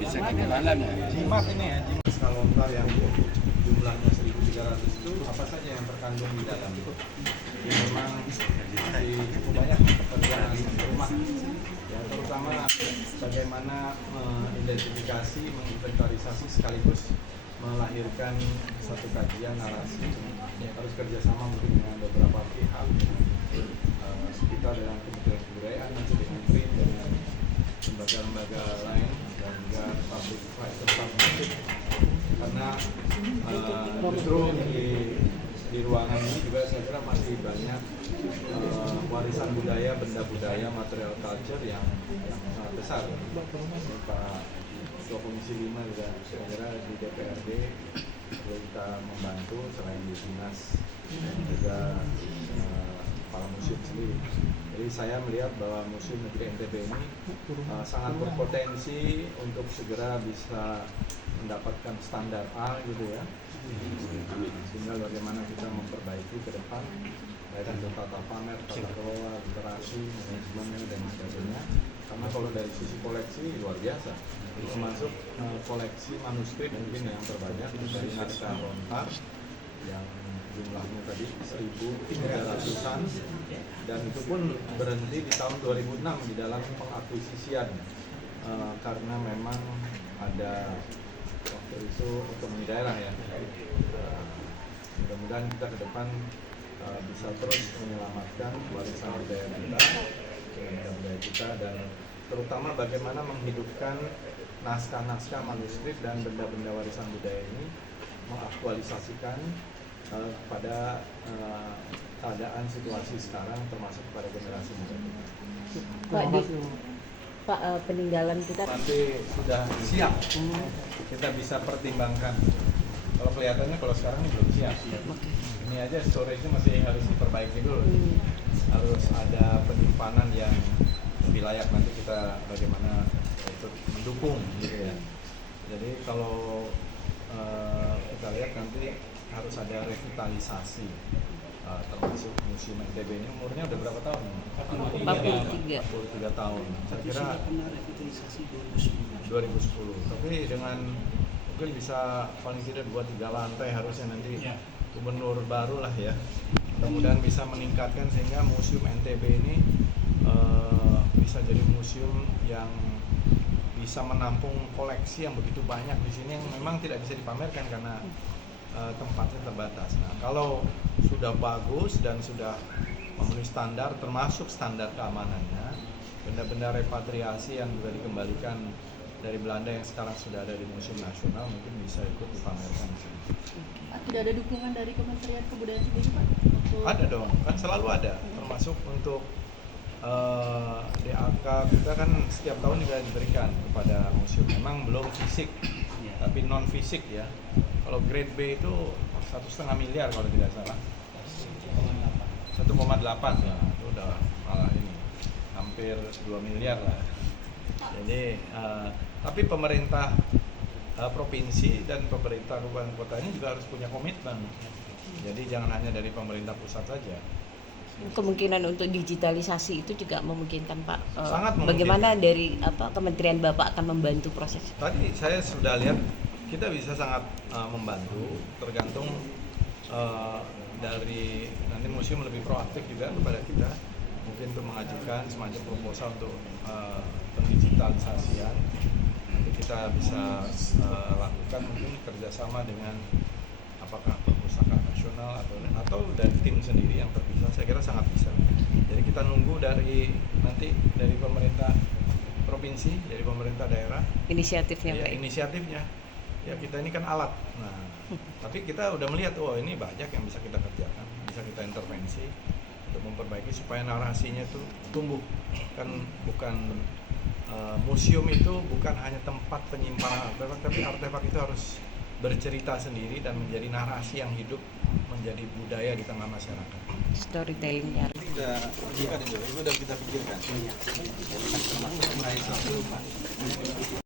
bisa kenalan ya. Jimat ini ya, jimat skala lontar yang jumlahnya 1.300 itu apa saja yang terkandung di dalam itu? Ya, memang masih cukup banyak pekerjaan rumah. Ya, terutama bagaimana mengidentifikasi, menginventarisasi sekaligus melahirkan satu kajian narasi. Ya, harus kerjasama mungkin dengan beberapa pihak, kita dengan Kementerian Kebudayaan, nanti dengan BRIN, dengan lembaga-lembaga lain dan juga public private partnership, karena justru di ruangan ini juga saya kira masih banyak warisan budaya, benda budaya, material culture yang sangat besar. Pak Ketua Komisi 5 juga saya kira di DPRD perlu kita membantu selain di Dinas dan juga kepala museum sendiri. Jadi saya melihat bahwa Museum Negeri NTB ini sangat berpotensi untuk segera bisa mendapatkan standar A gitu ya. Sehingga bagaimana kita memperbaiki ke depan baik itu tata pamer, tata kelola, literasi, manajemennya dan sebagainya. Karena kalau dari sisi koleksi luar biasa, termasuk koleksi manuskrip mungkin yang terbanyak dari naskah lontar yang jumlahnya tadi 1.300-an, dan itu pun berhenti di tahun 2006 di dalam pengakuisisian karena memang ada waktu itu otonomi daerah ya. Mudah-mudahan kita ke depan bisa terus menyelamatkan warisan budaya kita dan terutama bagaimana menghidupkan naskah-naskah manuskrip dan benda-benda warisan budaya ini, mengaktualisasikan pada keadaan situasi sekarang termasuk pada generasi muda. Pak, peninggalan kita nanti sudah siap, kita bisa pertimbangkan. Kalau kelihatannya kalau sekarang ini belum siap. Ini aja storage-nya masih harus diperbaiki dulu. Harus ada penyimpanan yang lebih layak, nanti kita bagaimana itu mendukung gitu ya. Jadi kalau kita lihat nanti harus ada revitalisasi, termasuk Museum NTB ini umurnya udah berapa tahun? 43 tahun. Saya kira 2010. Tapi dengan mungkin bisa paling tidak 2-3 lantai harusnya nanti gubernur baru lah ya. Mudah-mudahan bisa meningkatkan sehingga Museum NTB ini bisa jadi museum yang bisa menampung koleksi yang begitu banyak di sini yang memang tidak bisa dipamerkan karena tempatnya terbatas. Nah, kalau sudah bagus dan sudah memenuhi standar, termasuk standar keamanannya, benda-benda repatriasi yang juga dikembalikan dari Belanda yang sekarang sudah ada di Museum Nasional mungkin bisa ikut dipamerkan di sini. Pak, tidak ada dukungan dari Kementerian Kebudayaan sendiri, Pak? Ada dong, kan selalu ada, termasuk untuk DAK kita kan setiap tahun juga diberikan kepada museum. Memang belum fisik, tapi non fisik ya. Kalau grade B itu 1,5 miliar kalau tidak salah. 1,8 ya, itu udah malah ini hampir 2 miliar lah. Jadi tapi pemerintah provinsi dan pemerintah kabupaten kota ini juga harus punya komitmen. Jadi jangan hanya dari pemerintah pusat saja. kemungkinan untuk digitalisasi itu juga memungkinkan, Pak. Sangat memungkinkan. Bagaimana dari Kementerian Bapak akan membantu proses? Tadi saya sudah lihat kita bisa sangat membantu, tergantung dari nanti museum lebih proaktif juga kepada kita, mungkin untuk mengajukan semacam proposal untuk pendigitalisasian. Nanti kita bisa lakukan mungkin kerjasama dengan apakah perpustakaan nasional atau dari tim sendiri yang terpisah. Saya kira sangat bisa. Jadi kita nunggu dari pemerintah provinsi, dari pemerintah daerah Inisiatifnya, ya, Pak. inisiatifnya. Ya kita ini kan alat. Nah, tapi kita udah melihat, ini banyak yang bisa kita kerjakan, bisa kita intervensi untuk memperbaiki supaya narasinya itu tumbuh. Kan bukan museum itu bukan hanya tempat penyimpanan artefak, tapi artefak itu harus bercerita sendiri dan menjadi narasi yang hidup, menjadi budaya di tengah masyarakat. Storytellingnya. Itu udah kita pikirkan.